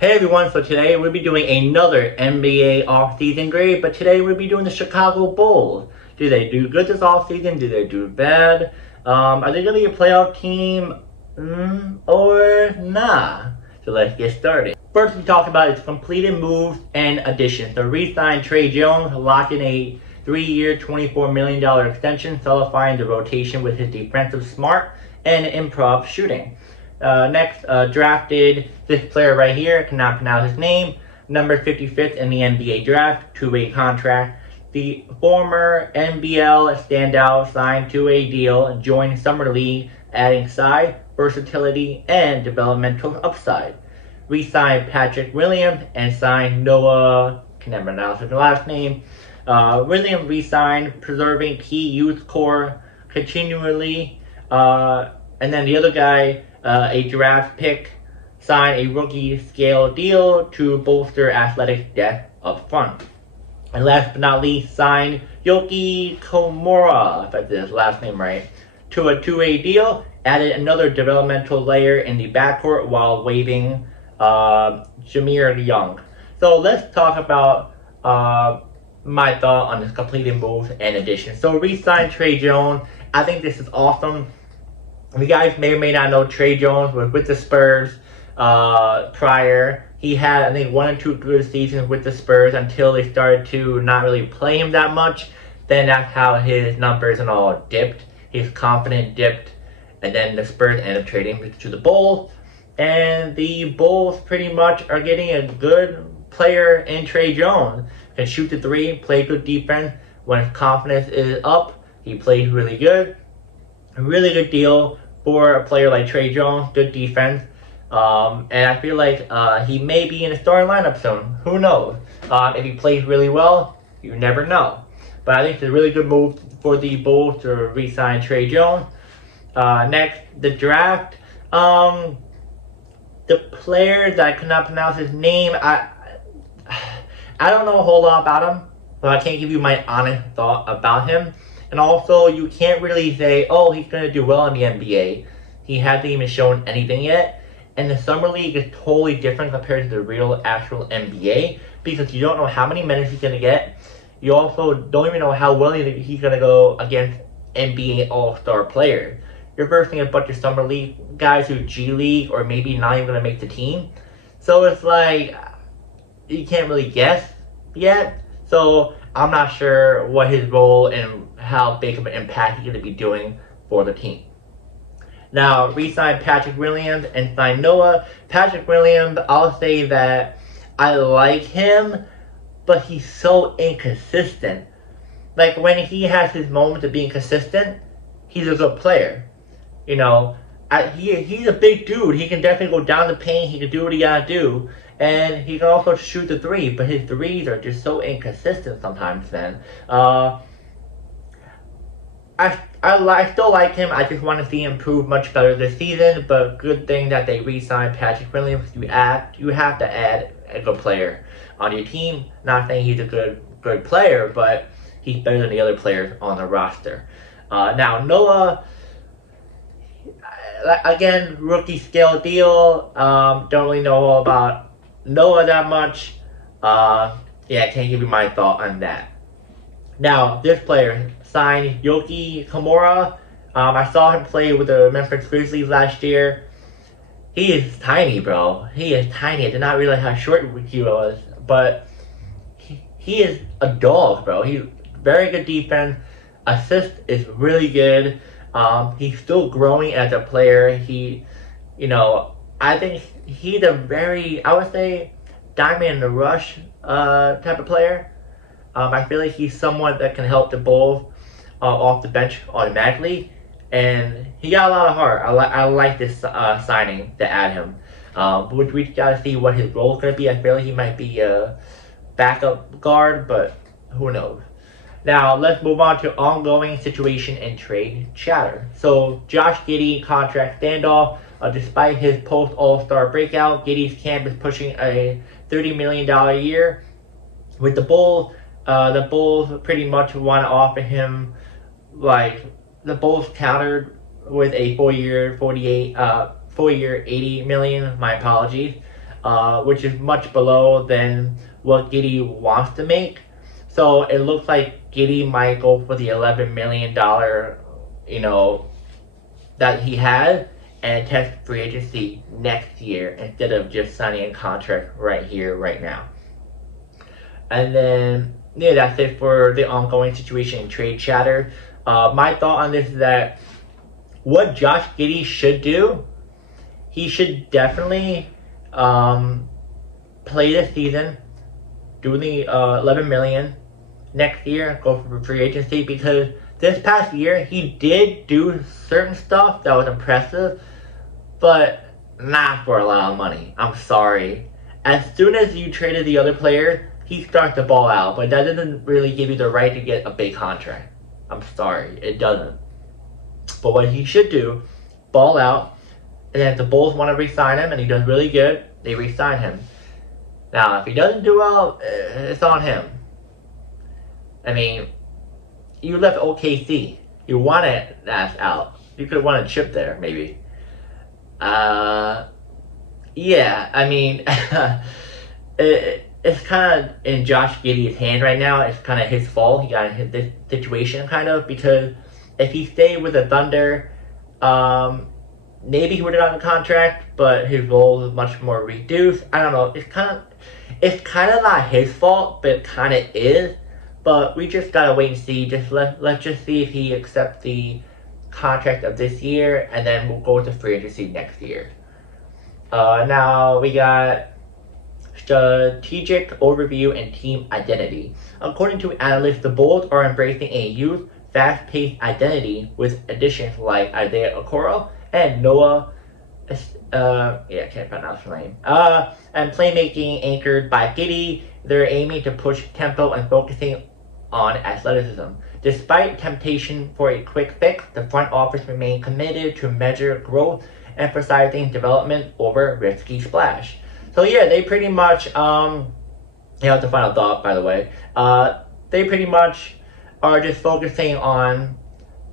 Hey everyone, so today we'll be doing another NBA offseason grade, but today we'll be doing the Chicago Bulls. Do they do good this offseason? Do they do bad? Are they going to be a playoff team? Or nah? So let's get started. First we talk about its completed moves and additions. The re-signed Trey Jones, locked in a 3-year, $24 million extension, solidifying the rotation with his defensive smart and improv shooting. Next, drafted this player right here, cannot pronounce his name, number 55th in the NBA draft, two-way contract. The former NBL standout signed to a deal, joined Summer League, adding size, versatility, and developmental upside. Re-signed Patrick Williams and signed Noah, can never pronounce his last name. Williams re-signed, preserving key youth core continually. And then the other guy, a draft pick, signed a rookie scale deal to bolster athletic depth up front. And last but not least, signed Yuki Kawamura, if I did his last name right, to a two-way deal, added another developmental layer in the backcourt while waiving Jameer Young. So let's talk about my thought on this completed moves and additions. So re-signed Trey Jones. I think this is awesome. You guys may or may not know Trey Jones was with the Spurs prior. He had, I think, 1 or 2 good seasons with the Spurs until they started to not really play him that much. Then that's how his numbers and all dipped. His confidence dipped. And then the Spurs ended up trading him to the Bulls. And the Bulls pretty much are getting a good player in Trey Jones. Can shoot the three, play good defense. When his confidence is up, he plays really good. A really good deal for a player like Trey Jones, good defense. And I feel like he may be in the starting lineup soon. Who knows? If he plays really well, you never know. But I think it's a really good move for the Bulls to re-sign Trey Jones. Next, the draft. The player that I could not pronounce his name, I don't know a whole lot about him, but I can't give you my honest thought about him. And also, you can't really say, oh, he's going to do well in the NBA. He hasn't even shown anything yet. And the Summer League is totally different compared to the real, actual NBA. Because you don't know how many minutes he's going to get. You also don't even know how well he's going to go against NBA All-Star players. You're versing a bunch of Summer League guys who G League or maybe not even going to make the team. So it's like, you can't really guess yet. So I'm not sure what his role and how big of an impact he's going to be doing for the team. Now, re-signed Patrick Williams and signed Noah. Patrick Williams, I'll say that I like him, but he's so inconsistent. Like, when he has his moments of being consistent, he's a good player. You know, he's a big dude. He can definitely go down the paint. He can do what he gotta do. And he can also shoot the three, but his threes are just so inconsistent sometimes, man. I still like him. I just want to see him improve much better this season. But good thing that they re-signed Patrick Williams. You have to add a good player on your team. Not saying he's a good player, but he's better than the other players on the roster. Now Noah, again, rookie scale deal. Don't really know about Noah that much. I can't give you my thought on that. Now, this player signed Yuki Kawamura. I saw him play with the Memphis Grizzlies last year. He is tiny, bro. He is tiny. I did not realize how short he was, but he is a dog, bro. He's very good defense. Assist is really good. He's still growing as a player. I think he's a very, I would say, diamond in the rush type of player. I feel like he's someone that can help the Bulls off the bench automatically, and he got a lot of heart. I like this signing to add him. Which we gotta see what his role is gonna be. I feel like he might be a backup guard, but who knows. Now let's move on to ongoing situation and trade chatter. So Josh Giddey contract standoff. Despite his post All-Star breakout, Giddey's camp is pushing a $30 million a year with the Bulls. The Bulls pretty much want to offer him, the Bulls countered with a 4-year $80 million. My apologies. which is much below than what Giddey wants to make. So it looks like Giddey might go for the $11 million, that he had, and test free agency next year instead of just signing a contract right here, right now. And then, yeah, that's it for the ongoing situation in trade chatter. My thought on this is that what Josh Giddey should do, he should definitely play this season, do the $11 million next year, go for free agency, because this past year he did do certain stuff that was impressive, but not for a lot of money. I'm sorry. As soon as you traded the other player, he starts to ball out, but that doesn't really give you the right to get a big contract. I'm sorry, it doesn't. But what he should do, ball out, and then if the Bulls want to re-sign him and he does really good, they re-sign him. Now, if he doesn't do well, it's on him. I mean, you left OKC. You wanted that out. You could have won a chip there, maybe. Yeah, I mean, it's kind of in Josh Giddey's hand right now. It's kind of his fault. He got in this situation, kind of, because if he stayed with the Thunder, maybe he would have gotten a contract, but his role is much more reduced. I don't know. It's kind of not his fault, but it kind of is. But we just gotta wait and see. Let's just see if he accepts the contract of this year, and then we'll go to free agency next year. Now we got strategic overview and team identity. According to analysts, the Bulls are embracing a youth, fast-paced identity with additions like Isaiah Okoro and Noah. I can't pronounce the name. And playmaking anchored by Giddey. They're aiming to push tempo and focusing on athleticism. Despite temptation for a quick fix, the front office remain committed to measure growth, emphasizing development over risky splash. So yeah, they pretty much, that's the final thought, by the way. They pretty much are just focusing on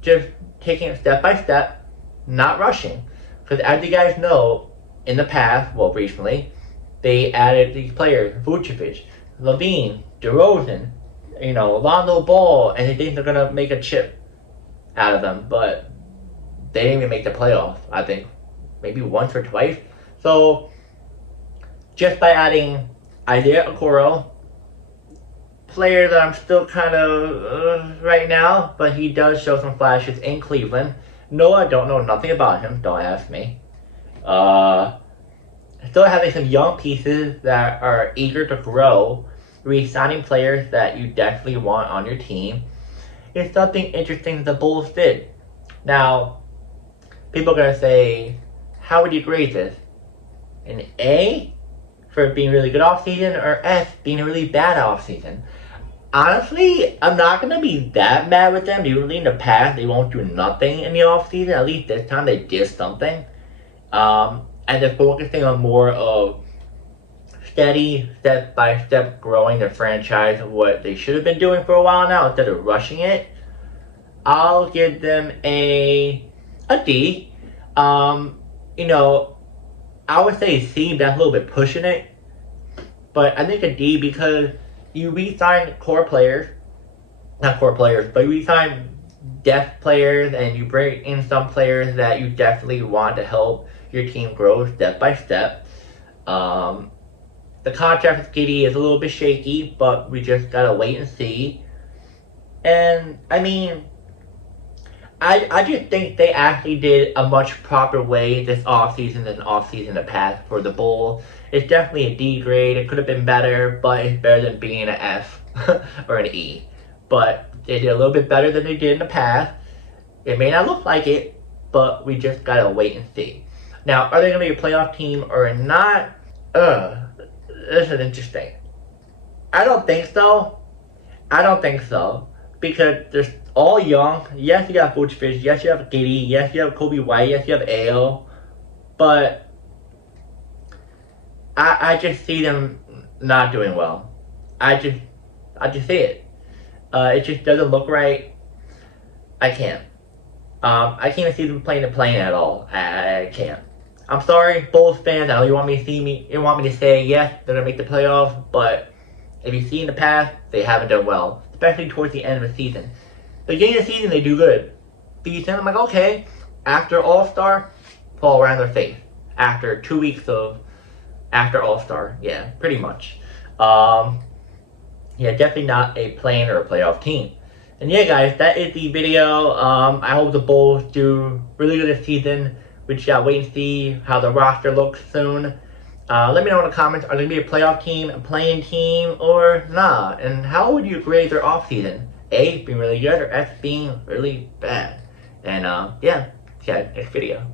just taking it step by step, not rushing. Because as you guys know, in the past, well, recently, they added these players, Vucevic, Levine, DeRozan, Lonzo Ball, and they think they're going to make a chip out of them, but they didn't even make the playoffs, I think. Maybe once or twice. So, just by adding Isaiah Okoro, player that I'm still kind of right now, but he does show some flashes in Cleveland. Noah, I don't know nothing about him, don't ask me. Still having some young pieces that are eager to grow, re-signing players that you definitely want on your team. It's something interesting the Bulls did. Now, people are going to say, how would you grade this? An A for being really good offseason, or F being a really bad offseason? Honestly, I'm not going to be that mad with them. Usually in the past, they won't do nothing in the offseason. At least this time they did something. And they're focusing on more of steady, step-by-step growing their franchise of what they should have been doing for a while now instead of rushing it. I'll give them a D. I would say C, that's a little bit pushing it. But I think a D because you re-sign core players, not core players, but you re-sign depth players and you bring in some players that you definitely want to help your team grow step by step. The contract with Giddey is a little bit shaky, but we just gotta wait and see. And I mean, I just think they actually did a much proper way this offseason than offseason in the past for the Bulls. It's definitely a D grade. It could have been better, but it's better than being an F or an E. But they did a little bit better than they did in the past. It may not look like it, but we just gotta wait and see. Now, are they gonna be a playoff team or not? This is interesting. I don't think so. Because they're all young. Yes, you got Vucevic. Yes, you have Giddey. Yes, you have Kobe White. Yes, you have Ale. But I just see them not doing well. I just see it. It just doesn't look right. I can't. I can't even see them playing the plane at all. I can't. I'm sorry, Bulls fans. I know you want me to say yes, they're gonna make the playoffs, but if you see in the past, they haven't done well, especially towards the end of the season. Beginning of the season, they do good. Season, I'm like, okay. After All-Star, fall around their face. After 2 weeks of after All-Star, yeah, pretty much. Yeah, definitely not a play-in or a playoff team. And yeah, guys, that is the video. I hope the Bulls do really good this season. We just gotta wait and see how the roster looks soon. Let me know in the comments, are they going to be a playoff team, a play-in team, or not? And how would you grade their offseason? A, being really good, or S, being really bad? And yeah, see you next video.